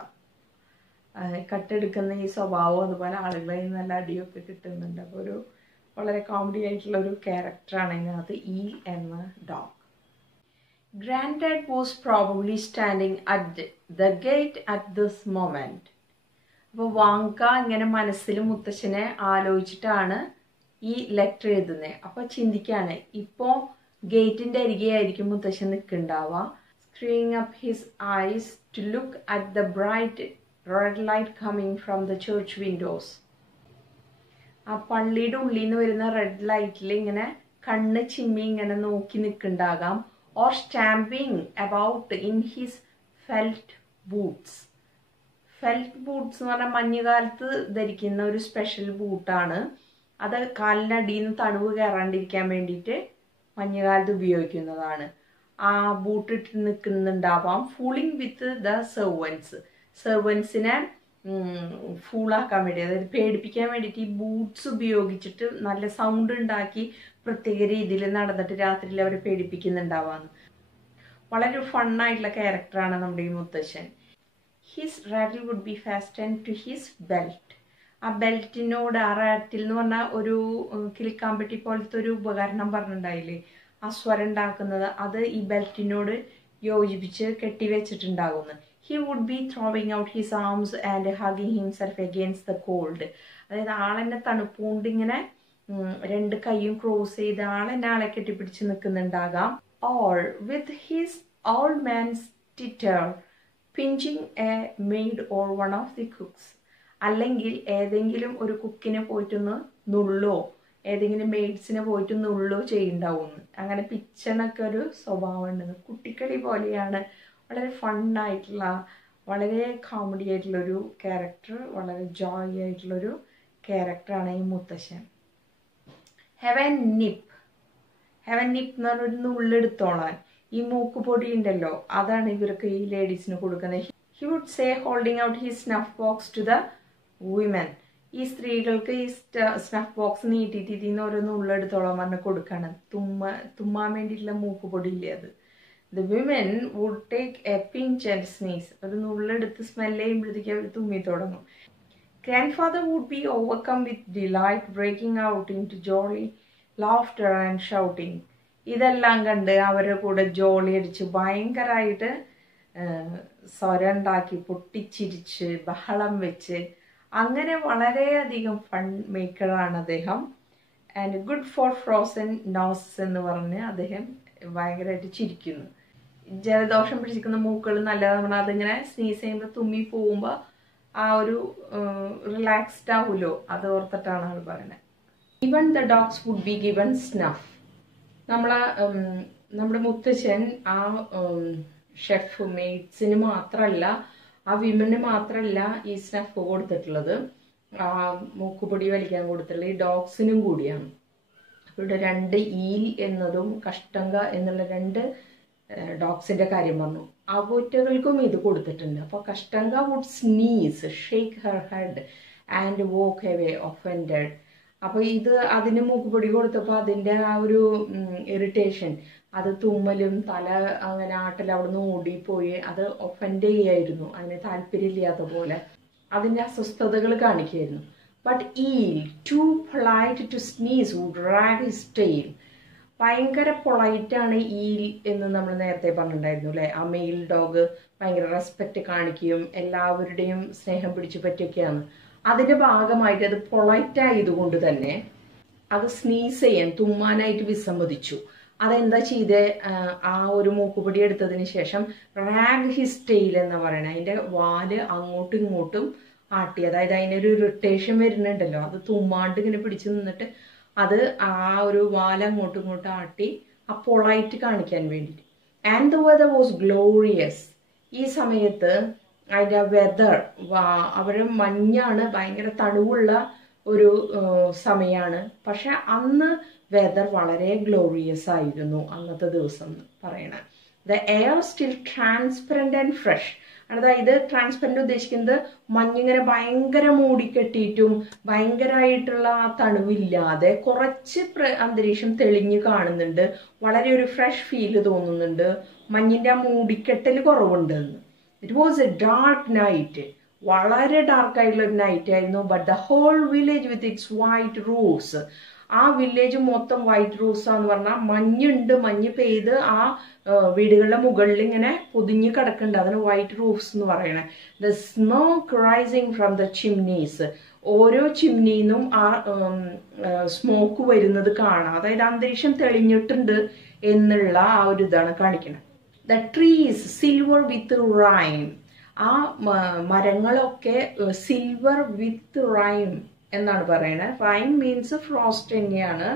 കട്ടെടുക്കുന്ന ഈ സ്വഭാവം അതുപോലെ ആളുകളെ നല്ല അടിയൊക്കെ കിട്ടുന്നുണ്ട്. അപ്പോൾ ഒരു വളരെ കോമഡി ആയിട്ടുള്ള ഒരു ക്യാരക്ടറാണ് ഇതിനകത്ത് ഈ എന്ന dog. Granddad was probably standing at the gate at this moment. അപ്പോൾ വാങ്ക ഇങ്ങനെ മനസ്സിൽ മുത്തശ്ശനെ ആലോചിച്ചിട്ടാണ് ഈ ലെറ്റർ എഴുതുന്നത്. അപ്പോൾ ചിന്തിക്കാണ്, ഇപ്പോൾ ഗേറ്റിൻ്റെ അരികെയായിരിക്കും മുത്തശ്ശൻ നിൽക്കുന്നുണ്ടാവുക. screwing up his eyes to look at the bright red light coming from the church windows. ആ പള്ളിയുടെ ഉള്ളിൽ നിന്ന് വരുന്ന റെഡ് ലൈറ്റിൽ ഇങ്ങനെ കണ്ണ് ചിമ്മി ഇങ്ങനെ നോക്കി നിൽക്കുന്നുണ്ടാകാം. Or stamping about in his felt boots. Felt boots എന്ന് പറഞ്ഞാൽ മഞ്ഞുകാലത്ത് ധരിക്കുന്ന ഒരു സ്പെഷ്യൽ ബൂട്ടാണ്. അത് കാലിനടിയിൽ നിന്ന് തണുവ് കയറാണ്ടിരിക്കാൻ വേണ്ടിയിട്ട് മഞ്ഞുകാലത്ത് ഉപയോഗിക്കുന്നതാണ്. ആ ബൂട്ട് ഇട്ട് നിൽക്കുന്നുണ്ടാവാം. ഫൂളിങ് വിത്ത് ദ സെർവൻസിനെ ഫൂളാക്കാൻ വേണ്ടി, അതായത് പേടിപ്പിക്കാൻ വേണ്ടിയിട്ട് ഈ ബൂട്ട്സ് ഉപയോഗിച്ചിട്ട് നല്ല സൗണ്ട് ഉണ്ടാക്കി പ്രത്യേക രീതിയിൽ നടന്നിട്ട് രാത്രിയിൽ അവരെ പേടിപ്പിക്കുന്നുണ്ടാവാന്ന്. വളരെ ഫണ്ണായിട്ടുള്ള ക്യാരക്ടറാണ് നമ്മുടെ ഈ മുത്തശ്ശൻ. His rattle would be fastened to his belt. ആ ബെൽറ്റിനോട്, ആ റാറ്റിൽ എന്ന് പറഞ്ഞാൽ ഒരു കിളിക്കാമ്പട്ടി പോലത്തെ ഒരു ഉപകരണം പറഞ്ഞിട്ടുണ്ടായില്ലേ, ആ സ്വരം ഉണ്ടാക്കുന്നത്, അത് ഈ ബെൽറ്റിനോട് യോജിപ്പിച്ച് കെട്ടിവെച്ചിട്ടുണ്ടാകുന്നു. He would be throwing out his arms and hugging himself against the cold. അതായത് ആളെന്നെ തണുപ്പുകൊണ്ട് ഇങ്ങനെ രണ്ട് കൈയും ക്രോസ് ചെയ്ത് ആളെ കെട്ടിപ്പിടിച്ച് നിൽക്കുന്നുണ്ടാകാം. Or with his old man's titter pinching a maid or one of the cooks. അല്ലെങ്കിൽ ഏതെങ്കിലും ഒരു കുക്കിനെ പോയിട്ടൊന്ന് നുള്ളോ, ഏതെങ്കിലും മെയ്ഡ്സിനെ പോയിട്ട് നുള്ളോ ചെയ്യുന്നുണ്ടാവുന്നു. അങ്ങനെ പിച്ചണൊക്കെ ഒരു സ്വഭാവം ഉണ്ട്. കുട്ടിക്കളി പോലെയാണ്. വളരെ ഫണ്ണായിട്ടുള്ള, വളരെ കോമഡി ആയിട്ടുള്ളൊരു ക്യാരക്ടർ, വളരെ ജോയ് ആയിട്ടുള്ളൊരു ക്യാരക്ടറാണ് ഈ മുത്തശ്ശൻ. ഹെവൻ നിപ്പ് എന്ന് പറഞ്ഞൊരു നുള്ളെടുത്തോളാൻ. ഈ മൂക്കുപൊടി ഉണ്ടല്ലോ, അതാണ് ഇവർക്ക് ഈ ലേഡീസിന് കൊടുക്കുന്നത്. He would say holding out he snuff box to the women. ഈ സ്ത്രീകൾക്ക് ഈ സ്നഫ് ബോക്സ് നീട്ടിയിട്ട് ഇതിന്ന് ഓരോ നുള്ളെടുത്തോളാൻ പറഞ്ഞ് കൊടുക്കണം. തുമ്മാൻ വേണ്ടിയിട്ടുള്ള മൂക്കുപൊടി ഇല്ലേ അത്. The women would take a pinch and sneeze. ഒരു നുള്ളെടുത്ത് സ്മെല്ല് ചെയ്യുമ്പോഴത്തേക്ക് അവർ തുമ്മി തുടങ്ങും. Grandfather would be overcome with delight, breaking out into jolly laughter and shouting. ഇതെല്ലാം കണ്ട് അവരുടെ കൂടെ ജോളി അടിച്ച് ഭയങ്കരമായിട്ട് സ്വരം ഉണ്ടാക്കി പൊട്ടിച്ചിരിച്ച് ബഹളം വെച്ച് അങ്ങനെ വളരെയധികം ഫൺ മേക്കറാണ് അദ്ദേഹം. And good for frozen nose എന്ന് പറഞ്ഞ് അദ്ദേഹം ഭയങ്കരമായിട്ട് ചിരിക്കുന്നു. ജലദോഷം പിടിച്ചിരിക്കുന്ന മൂക്കൾ നല്ലതാണ്. അതിങ്ങനെ സ്നീസ് ചെയ്യുമ്പോൾ തുമ്മി പോകുമ്പോൾ ആ ഒരു റിലാക്സ്ഡ് ആവുമല്ലോ, അത് ഓർത്തിട്ടാണ് ആൾ പറയുന്നത്. Even the dogs would be given snuff. നമ്മുടെ മുത്തശ്ശൻ ആ ഷെഫ് മെയ്ഡ്സിന് മാത്രമല്ല, ആ വിമന് മാത്രമല്ല ഈ സ്നഫ് കൊടുത്തിട്ടുള്ളത്, ആ മൂക്കുപൊടി വലിക്കാൻ കൊടുത്തിട്ടുള്ളത് ഈ ഡോഗ്സിനും കൂടിയാണ്. ഇവിടെ 2 ഈൽ എന്നതും കഷ്ടങ്ക എന്നുള്ള 2 ഡോഗ്സിന്റെ കാര്യം പറഞ്ഞു. അവറ്റകൾക്കും ഇത് കൊടുത്തിട്ടുണ്ട്. അപ്പോൾ Kashtanka would sneeze, shake her head and walk away offended. അപ്പോൾ ഇത് അതിന് മൂക്കുപൊടി കൊടുത്തപ്പോൾ അതിൻ്റെ ആ ഒരു ഇറിറ്റേഷൻ, അത് തുമ്മലും തല അങ്ങനെ ആട്ടൽ അവിടെ നിന്ന് ഓടിപ്പോയി അത് ഒഫൻഡ് ചെയ്യായിരുന്നു. അതിന് താല്പര്യമില്ലാത്ത പോലെ അതിൻ്റെ അസ്വസ്ഥതകൾ കാണിക്കായിരുന്നു. But eel, too polite to sneeze, would wag his tail. ഭയങ്കര പൊളൈറ്റാണ് ഈൽ എന്ന് നമ്മൾ നേരത്തെ പറഞ്ഞിട്ടുണ്ടായിരുന്നു അല്ലേ. ആ മെയിൽ ഡോഗ് ഭയങ്കര റെസ്പെക്റ്റ് കാണിക്കുകയും എല്ലാവരുടെയും സ്നേഹം പിടിച്ചു പറ്റിയൊക്കെയാണ്. അതിൻ്റെ ഭാഗമായിട്ട് അത് പൊളൈറ്റ് ആയതുകൊണ്ട് തന്നെ അത് സ്നീസ് ചെയ്യാൻ, തുമ്മാനായിട്ട് വിസമ്മതിച്ചു. അതെന്താ ചെയ്തേ, ആ ഒരു മൂക്കുപൊടി എടുത്തതിന് ശേഷം റാഗ് ഹിസ് ടെയിൽ എന്ന് പറയണേ, അതിൻ്റെ വാല് അങ്ങോട്ടും ഇങ്ങോട്ടും ആട്ടി. അതായത് അതിനൊരു ഇറിറ്റേഷൻ വരുന്നുണ്ടല്ലോ, അത് തുമ്മാണ്ട് ഇങ്ങനെ പിടിച്ചു നിന്നിട്ട് അത് ആ ഒരു വാല അങ്ങോട്ടും ഇങ്ങോട്ടും ആട്ടി ആ പൊളൈറ്റ് കാണിക്കാൻ വേണ്ടിയിട്ട്. And the weather was glorious. ഈ സമയത്ത് അതിൻ്റെ വെദർ, അവർ മഞ്ഞാണ്, ഭയങ്കര തണുവുള്ള ഒരു സമയമാണ്. പക്ഷെ അന്ന് വെദർ വളരെ ഗ്ലോറിയസ് ആയിരുന്നു അന്നത്തെ ദിവസം പറയണേ. The air still transparent and fresh. അതായത് ട്രാൻസ്പെറൻറ്റ് ഉദ്ദേശിക്കുന്നത് മഞ്ഞിങ്ങനെ ഭയങ്കര മൂടിക്കെട്ടിയിട്ടും ഭയങ്കരമായിട്ടുള്ള ആ തണുവില്ലാതെ കുറച്ച് അന്തരീക്ഷം തെളിഞ്ഞ് കാണുന്നുണ്ട്. വളരെ ഒരു ഫ്രഷ് ഫീല് തോന്നുന്നുണ്ട്. മഞ്ഞിൻ്റെ ആ മൂടിക്കെട്ടൽ കുറവുണ്ട് എന്ന്. It was a dark night. വളരെ ഡാർക്കായിട്ടുള്ള ഒരു നൈറ്റ് ആയിരുന്നു. But the whole village with its white roofs, ആ വില്ലേജ് മൊത്തം വൈറ്റ് റൂഫ്സ് ആന്ന് പറഞ്ഞാൽ മഞ്ഞുണ്ട്, മഞ്ഞ് പെയ്ത് ആ വീടുകളുടെ മുകളിൽ ഇങ്ങനെ പൊതിഞ്ഞ് കിടക്കുന്നുണ്ട്. അതിന് വൈറ്റ് റൂഫ്സ് എന്ന് പറയണേ. The smoke rising from the chimneys, ഓരോ ചിമ്നിന്നും ആ സ്മോക്ക് വരുന്നത് കാണാം. അതായത് അന്തരീക്ഷം തെളിഞ്ഞിട്ടുണ്ട് എന്നുള്ള ആ ഒരു ഇതാണ് കാണിക്കുന്നത്. The trees silver with rhyme, ആ മരങ്ങളൊക്കെ സിൽവർ വിത്ത് റൈം എന്നാണ് പറയുന്നത്. റൈം മീൻസ് ഫ്രോസ്റ്റ് തന്നെയാണ്,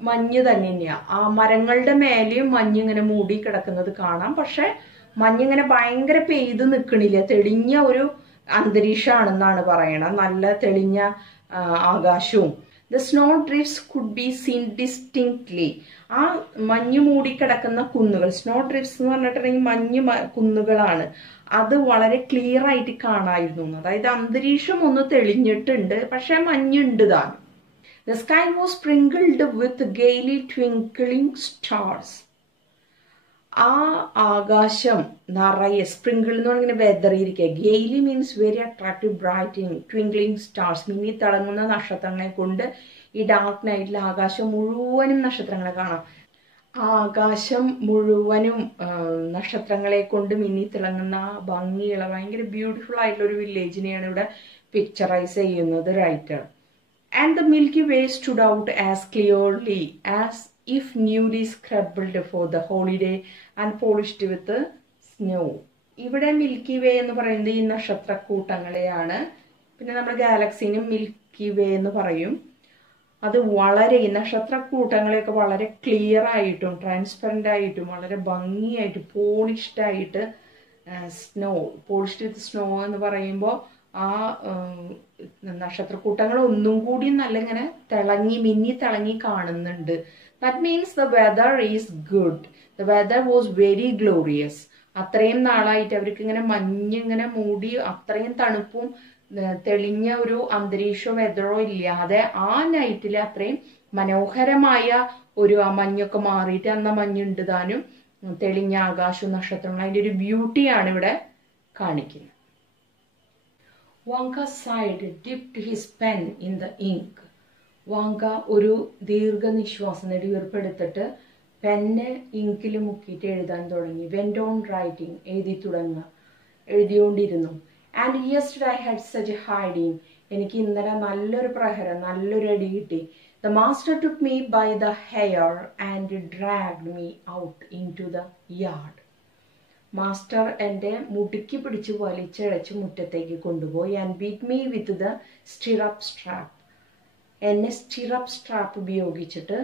മഞ്ഞ് തന്നെ തന്നെയാ. ആ മരങ്ങളുടെ മേലെയും മഞ്ഞ് ഇങ്ങനെ മൂടി കിടക്കുന്നത് കാണാം. പക്ഷെ മഞ്ഞിങ്ങനെ ഭയങ്കര പെയ്ത് നിൽക്കണില്ല, തെളിഞ്ഞ ഒരു അന്തരീക്ഷമാണെന്നാണ് പറയണത്. നല്ല തെളിഞ്ഞ ആകാശവും. The snow drifts could be seen distinctly, ആ മഞ്ഞ് മൂടി കിടക്കുന്ന കുന്നുകൾ, സ്നോ ഡ്രിഫ്റ്റ്സ് എന്ന് പറഞ്ഞിട്ടുണ്ടെങ്കിൽ മഞ്ഞ് കുന്നുകളാണ്, അത് വളരെ ക്ലിയർ ആയിട്ട് കാണായിരുന്നു. അതായത് അന്തരീക്ഷം ഒന്ന് തെളിഞ്ഞിട്ടുണ്ട്, പക്ഷെ മഞ്ഞുണ്ട് താനും. The sky was sprinkled with gaily twinkling stars. ആ ആകാശം നിറയെ, സ്പ്രിങ്കിൾ എന്ന് പറഞ്ഞാൽ വെതറിയിരിക്കുക, gaily means very attractive, brighting, twinkling stars, മിന്നി തിളങ്ങുന്ന നക്ഷത്രങ്ങളെ കൊണ്ട് ഈ ഡാർക്ക് നൈറ്റിൽ ആകാശം മുഴുവനും നക്ഷത്രങ്ങളെ കാണാം. ആകാശം മുഴുവനും നക്ഷത്രങ്ങളെ കൊണ്ട് മിന്നി തിളങ്ങുന്ന ഭംഗിയുള്ള ഭയങ്കര ബ്യൂട്ടിഫുൾ ആയിട്ടുള്ള ഒരു വില്ലേജിനെയാണ് ഇവിടെ പിക്ചറൈസ് ചെയ്യുന്നത് writer. And the Milky Way stood out as clearly as if newly scrubbed for the holiday and polished with snow. ഇവിടെ മിൽക്കി വേ എന്ന് പറയുന്നത് ഈ നക്ഷത്രക്കൂട്ടങ്ങളെയാണ്. പിന്നെ നമ്മുടെ ഗാലക്സിനും മിൽക്കി വേ എന്ന് പറയും. അത് വളരെ, ഈ നക്ഷത്രക്കൂട്ടങ്ങളെയൊക്കെ വളരെ ക്ലിയർ ആയിട്ടും ട്രാൻസ്പെറൻ്റ് ആയിട്ടും വളരെ ഭംഗിയായിട്ട് പോളിഷ്ഡ് ആയിട്ട്, പോളിഷ്ഡ് വിത്ത് സ്നോ എന്ന് പറയുമ്പോൾ ആ നക്ഷത്രക്കൂട്ടങ്ങൾ ഒന്നും കൂടി നല്ല ഇങ്ങനെ തിളങ്ങി, മിന്നി തിളങ്ങി കാണുന്നുണ്ട്. That means the weather is good. The weather was very glorious. അത്രയും നാളായിട്ട് അവർക്ക് ഇങ്ങനെ മഞ്ഞിങ്ങനെ മൂടി, അത്രയും തണുപ്പും തെളിഞ്ഞ ഒരു അന്തരീക്ഷമോ വെതറോ ഇല്ലാതെ ആ നൈറ്റിൽ അത്രയും മനോഹരമായ ഒരു, ആ മഞ്ഞൊക്കെ മാറിയിട്ട് അന്ന മഞ്ഞുണ്ട് താനും, തെളിഞ്ഞ ആകാശവും നക്ഷത്രങ്ങളും, അതിൻ്റെ ഒരു ബ്യൂട്ടിയാണ് ഇവിടെ കാണിക്കുന്നത്. Vanka sighed dipped his pen in the ink. Vanka ഒരു ദീർഘനിശ്വാസം നെടുവീർപ്പെടുത്തിട്ട് പെന്ന് ഇങ്കിൽ മുക്കിയിട്ട് എഴുതാൻ തുടങ്ങി. വെന്റ് ഓൺ റൈറ്റിംഗ്, എഴുതി തുടങ്ങുക, എഴുതിക്കൊണ്ടിരുന്നു. And yesterday I had such a hiding, എനിക്ക് ഇന്നലെ നല്ലൊരു പ്രഹരം, നല്ലൊരു അടി കിട്ടി. The master took me by the hair and dragged me out into the yard. Master എൻ്റെ മുടുക്കി പിടിച്ച് വലിച്ചഴച്ച് മുറ്റത്തേക്ക് കൊണ്ടുപോയി. And beat me with the stirrup strap, എന്നെ സ്റ്റിറപ്പ് സ്ട്രാപ്പ് ഉപയോഗിച്ചിട്ട്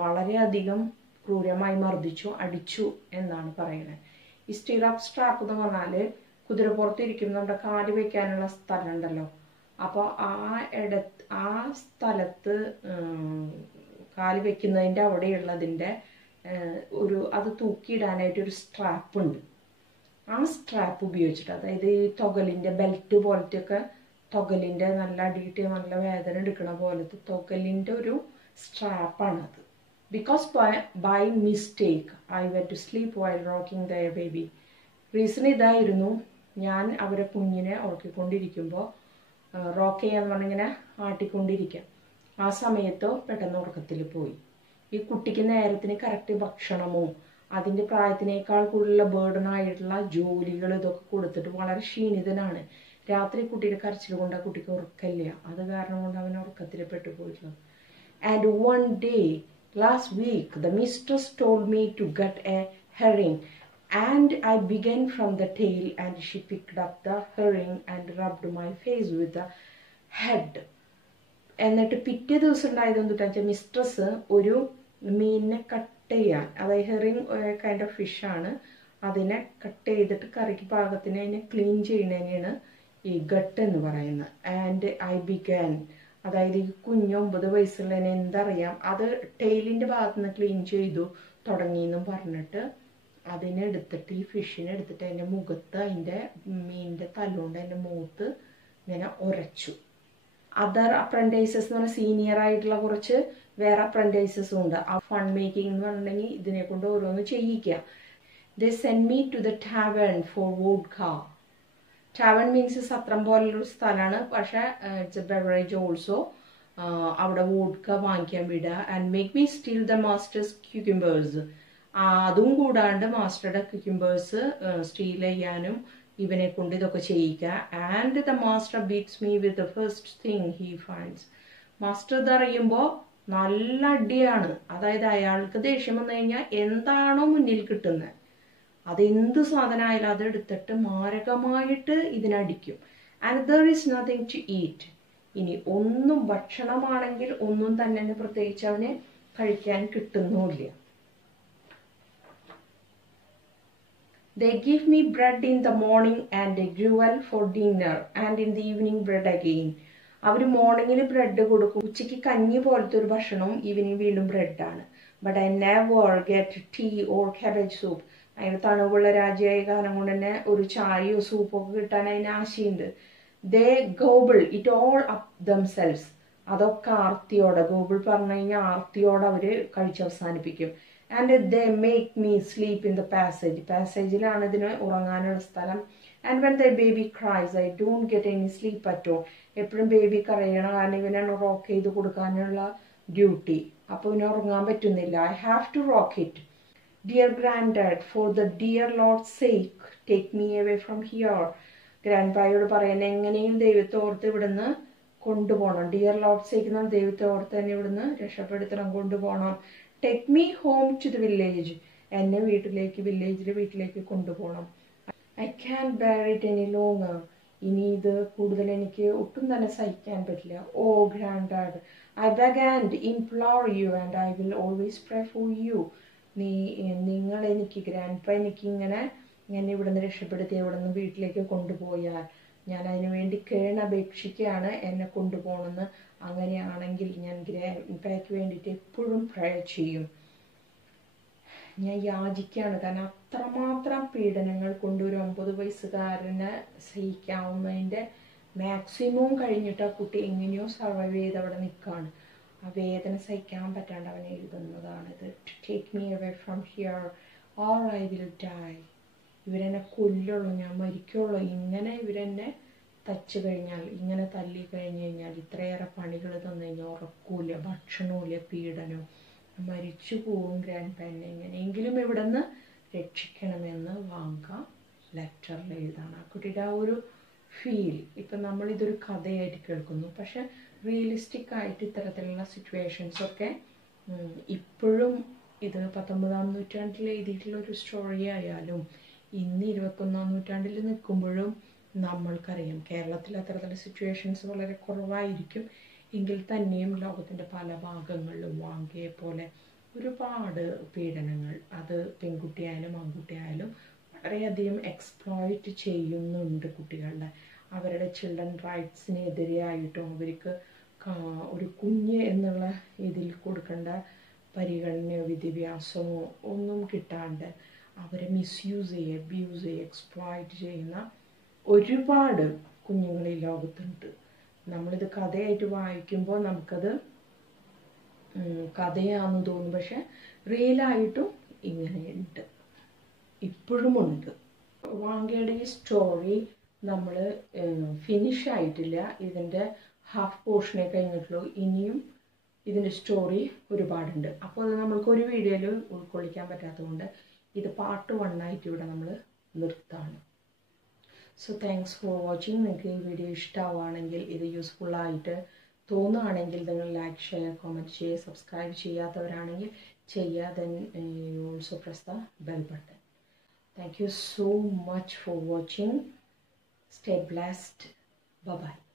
വളരെയധികം ക്രൂരമായി മർദ്ദിച്ചു, അടിച്ചു എന്നാണ് പറയുന്നത്. ഈ സ്റ്റിറപ്പ് സ്ട്രാപ്പ് എന്ന് പറഞ്ഞാൽ കുതിരപ്പുറത്ത് ഇരിക്കുന്ന നമ്മുടെ കാല് വെക്കാനുള്ള സ്ഥലം ഉണ്ടല്ലോ, അപ്പോൾ ആ സ്ഥലത്ത് കാല് വെക്കുന്നതിൻ്റെ അവിടെയുള്ളതിൻ്റെ അത് തൂക്കിയിടാനായിട്ടൊരു സ്ട്രാപ്പ് ഉണ്ട്. ആ സ്ട്രാപ്പ് ഉപയോഗിച്ചിട്ട്, അതായത് ഈ തൊകലിൻ്റെ ബെൽറ്റ് പോലത്തെയൊക്കെ, തൊകലിൻ്റെ നല്ല അടിയിട്ട് നല്ല വേദന എടുക്കണ പോലത്തെ തൊകലിൻ്റെ ഒരു സ്ട്രാപ്പാണത്. Because by mistake I went to sleep while rocking their baby. Reason ഇതായിരുന്നു, ഞാൻ അവരെ കുഞ്ഞിനെ ഉറക്കിക്കൊണ്ടിരിക്കുമ്പോൾ റോക്ക് ചെയ്യാന്ന് പറഞ്ഞിങ്ങനെ ആട്ടിക്കൊണ്ടിരിക്കാം. ആ സമയത്തോ പെട്ടെന്ന് ഉറക്കത്തിൽ പോയി. ഈ കുട്ടിക്ക് നേരത്തിന് കറക്റ്റ് ഭക്ഷണമോ അതിൻ്റെ പ്രായത്തിനേക്കാൾ കൂടുതലുള്ള ബേർഡനായിട്ടുള്ള ജോലികൾ ഇതൊക്കെ കൊടുത്തിട്ട് വളരെ ക്ഷീണിതനാണ്. രാത്രി കുട്ടിയുടെ കരച്ചിൽ കൊണ്ട് ആ കുട്ടിക്ക് ഉറക്കമില്ല. അത് കാരണം കൊണ്ട് അവൻ ഉറക്കത്തിൽ പെട്ടുപോയിട്ടുള്ളത്. And one day last week the mistress told me to get a herring and I began from the tail and she picked up the herring and rubbed my face with the head. എന്നിട്ട് പിറ്റേ ദിവസം ഉണ്ടായതെന്ന് വെച്ചാൽ മിസ്ട്രസ് ഒരു മീനിനെ കട്ട് ചെയ്യാൻ, അതായത് ഹെറിങ് കൈൻഡ് ഓഫ് ഫിഷാണ്, അതിനെ കട്ട് ചെയ്തിട്ട് കറിക്ക് പാകത്തിന് അതിനെ ക്ലീൻ ചെയ്യുന്നതിനാണ് ഈ ഗട്ട് എന്ന് പറയുന്നത്. ആൻഡ് ഐ ബിഗാൻ, അതായത് ഈ കുഞ്ഞ് 9 വയസ്സുള്ളതിനെ എന്തറിയാം, അത് ടെയിലിൻ്റെ ഭാഗത്തുനിന്ന് ക്ലീൻ ചെയ്തു തുടങ്ങിയെന്നും പറഞ്ഞിട്ട് അതിനെടുത്തിട്ട്, ഈ ഫിഷിനെ എടുത്തിട്ട് അതിൻ്റെ മുഖത്ത്, അതിൻ്റെ മീനിൻ്റെ തല്ലുകൊണ്ട് അതിൻ്റെ മുഖത്ത് ഇങ്ങനെ ഉരച്ചു. അതർ അപ്രൻറ്റൈസസ് എന്ന് പറഞ്ഞാൽ സീനിയർ ആയിട്ടുള്ള കുറച്ച് വേറെ അപ്രൻറ്റൈസസും ഉണ്ട്. ആ ഫൺ മേക്കിംഗ് എന്ന് പറഞ്ഞിട്ടുണ്ടെങ്കിൽ ഇതിനെ കൊണ്ട് ഓരോന്ന് ചെയ്യിക്കുക. They send me to the tavern for vodka. Tavern means സത്രം പോലുള്ളൊരു സ്ഥലമാണ്, പക്ഷേ ഇറ്റ്സ് എ ബെവറേജ് ഓൾസോ. അവിടെ വോഡ്ക വാങ്ങിക്കാൻ വിടുക and make me steal the master's cucumbers. അതും കൂടാണ്ട് മാസ്റ്ററുടെ ക്യൂക്യുംബേഴ്സ് സ്റ്റീൽ ചെയ്യാനും ഇവനെ കൊണ്ട് ഇതൊക്കെ ചെയ്യിക്കുക. And the master beats me with the first thing he finds. Master ഇതറിയുമ്പോൾ നല്ല അടിയാണ്. അതായത് അയാൾക്ക് ദേഷ്യം വന്നു കഴിഞ്ഞാൽ എന്താണോ മുന്നിൽ കിട്ടുന്നത് അതെന്ത് സാധനമായാലും അതെടുത്തിട്ട് മാരകമായിട്ട് ഇതിനടിക്കും. And there is nothing to eat. ഇനി ഒന്നും ഭക്ഷണമാണെങ്കിൽ ഒന്നും തന്നെ പ്രത്യേകിച്ച് അവന് കഴിക്കാൻ കിട്ടുന്നുമില്ല. They give me bread in the morning and a gruel for dinner and in the evening bread again. അവർ മോർണിംഗിൽ ബ്രെഡ് കൊടുക്കും, ഉച്ചയ്ക്ക് കഞ്ഞി പോലത്തെ ഒരു ഭക്ഷണവും ഈവനിങ് വീണ്ടും ബ്രെഡാണ്. But I never get tea or cabbage soup. അതിന് തണുവുള്ള രാജ്യമായ കാരണം കൊണ്ട് തന്നെ ഒരു ചായയോ സൂപ്പോ ഒക്കെ കിട്ടാൻ അതിന് ആശയുണ്ട്. They gobble it all up themselves. അതൊക്കെ ആർത്തിയോടെ, ഗോബിൾ പറഞ്ഞു കഴിഞ്ഞാൽ ആർത്തിയോടെ അവര് കഴിച്ചവസാനിപ്പിക്കും. And they make me sleep in the passage. പാസേജിലാണ് ഇതിന് ഉറങ്ങാനുള്ള സ്ഥലം. And when the baby cries I don't get any sleep at all. എപ്പോഴും ബേബി കരയണം, കാരണം ഇവനാണ് റോക്ക് ചെയ്ത് കൊടുക്കാനുള്ള ഡ്യൂട്ടി. അപ്പോൾ ഇവന് ഉറങ്ങാൻ പറ്റുന്നില്ല. I have to rock it. Dear grand dad, for the dear lord sake take me away from here. ഗ്രാൻഡ് പായോട് പറയുന്നത് എങ്ങനെയും ദൈവത്തെ ഓർത്ത് ഇവിടുന്ന് കൊണ്ടുപോകണം. ഡിയർ ലോർഡ് സേക്ക് എന്നാൽ ദൈവത്തെ ഓർത്ത് തന്നെ ഇവിടുന്ന് രക്ഷപ്പെടുത്തണം, കൊണ്ടുപോകണം. Take me home to the village. എന്നെ വീട്ടിലേക്ക് കൊണ്ടുപോകണം. I can bear it any longer. ഇനി ഇത് കൂടുതൽ എനിക്ക് ഒട്ടും തന്നെ സഹിക്കാൻ പറ്റില്ല. Oh grand dad, I beg and implore you and I will always pray for you. നിങ്ങൾ എനിക്ക് ഗ്രാൻഡ് പാ എനിക്ക് ഇങ്ങനെ ഇവിടുന്ന് രക്ഷപ്പെടുത്തി ഇവിടുന്ന് വീട്ടിലേക്ക് കൊണ്ടുപോയാൽ ഞാൻ അതിനു വേണ്ടി കേണപേക്ഷിക്കുകയാണ് എന്നെ കൊണ്ടുപോകണമെന്ന്. അങ്ങനെയാണെങ്കിൽ ഞാൻ ഗ്രാൻഡ് പായ്ക്ക് വേണ്ടിയിട്ട് എപ്പോഴും പ്രേ ചെയ്യും. ഞാൻ യാചിക്കുകയാണ്. കാരണം അത്രമാത്രം പീഡനങ്ങൾ കൊണ്ട് ഒരു 9 വയസ്സുകാരനെ സഹിക്കാവുന്നതിൻ്റെ മാക്സിമം കഴിഞ്ഞിട്ട് ആ കുട്ടി എങ്ങനെയോ സർവൈവ് ചെയ്ത് അവിടെ നിൽക്കുകയാണ്. ആ വേദന സഹിക്കാൻ പറ്റാണ്ട് അവൻ എഴുതുന്നതാണിത്. To take me away from here or I will die. ഇവരെന്നെ കൊല്ലുള്ളൂ, ഞാൻ മരിക്കുള്ളൂ. ഇങ്ങനെ ഇവരെന്നെ തച്ച് കഴിഞ്ഞാൽ, ഇങ്ങനെ തല്ലി കഴിഞ്ഞ് കഴിഞ്ഞാൽ, ഇത്രയേറെ പണികൾ തന്നു കഴിഞ്ഞാൽ ഉറക്കൂല, ഭക്ഷണമില്ല, പീഡനവും, മരിച്ചു പോവും. ഗ്രാൻഡ് പാനെ എങ്ങനെയെങ്കിലും ഇവിടെ നിന്ന് രക്ഷിക്കണമെന്ന് വാങ്ങാം ലെറ്ററിൽ എഴുതാണ്. ആ കുട്ടിയുടെ ആ ഒരു ഫീൽ. ഇപ്പം നമ്മളിതൊരു കഥയായിട്ട് കേൾക്കുന്നു, പക്ഷെ റിയലിസ്റ്റിക് ആയിട്ട് ഇത്തരത്തിലുള്ള സിറ്റുവേഷൻസൊക്കെ ഇപ്പോഴും ഇത് 19-ാം നൂറ്റാണ്ടിൽ എഴുതിയിട്ടുള്ള ഒരു സ്റ്റോറി ആയാലും ഇന്ന് 21-ാം നൂറ്റാണ്ടിൽ നിൽക്കുമ്പോഴും നമ്മൾക്കറിയാം കേരളത്തിൽ അത്തരത്തിലുള്ള സിറ്റുവേഷൻസ് വളരെ കുറവായിരിക്കും. എങ്കിൽ തന്നെയും ലോകത്തിൻ്റെ പല ഭാഗങ്ങളിലും വാങ്കയെ പോലെ ഒരുപാട് പീഡനങ്ങൾ, അത് പെൺകുട്ടിയായാലും ആൺകുട്ടിയായാലും വളരെയധികം എക്സ്പ്ലോയിറ്റ് ചെയ്യുന്നുണ്ട് കുട്ടികളുടെ. അവരുടെ ചിൽഡ്രൻ റൈറ്റ്സിനെതിരെയായിട്ടും അവർക്ക് ഒരു കുഞ്ഞ് എന്നുള്ള ഇതിൽ കൊടുക്കേണ്ട പരിഗണനയോ വിദ്യാഭ്യാസമോ ഒന്നും കിട്ടാണ്ട് അവരെ മിസ്യൂസ് ചെയ്യുക, അബ്യൂസ് ചെയ്യുക, എക്സ്പ്ലോയിറ്റ് ചെയ്യുന്ന ഒരുപാട് കുഞ്ഞുങ്ങൾ ഈ ലോകത്തുണ്ട്. നമ്മളിത് കഥയായിട്ട് വായിക്കുമ്പോൾ നമുക്കത് കഥയാണെന്ന് തോന്നും, പക്ഷെ റിയലായിട്ടും ഇങ്ങനെയുണ്ട്, ഇപ്പോഴുമുണ്ട്. വാങ്കയുടെ ഈ സ്റ്റോറി നമ്മൾ ഫിനിഷ് ആയിട്ടില്ല. ഇതിൻ്റെ ഹാഫ് പോർഷനെ കഴിഞ്ഞിട്ടുള്ളൂ. ഇനിയും ഇതിൻ്റെ സ്റ്റോറി ഒരുപാടുണ്ട്. അപ്പോൾ അത് നമ്മൾക്ക് ഒരു വീഡിയോയിൽ ഉൾക്കൊള്ളിക്കാൻ പറ്റാത്തതുകൊണ്ട് ഇത് പാർട്ട് 1 ആയിട്ട് ഇവിടെ നമ്മൾ നിർത്താണ്. So thanks for watching. നിങ്ങൾക്ക് ഈ വീഡിയോ ഇഷ്ടമാവുകയാണെങ്കിൽ, ഇത് യൂസ്ഫുള്ളായിട്ട് തോന്നുകയാണെങ്കിൽ നിങ്ങൾ ലൈക്ക്, ഷെയർ, കമൻറ്റ് ചെയ്യുക. സബ്സ്ക്രൈബ് ചെയ്യാത്തവരാണെങ്കിൽ ചെയ്യുക. Then you also press the bell button. Thank you so much for watching. Stay blessed. Bye-bye.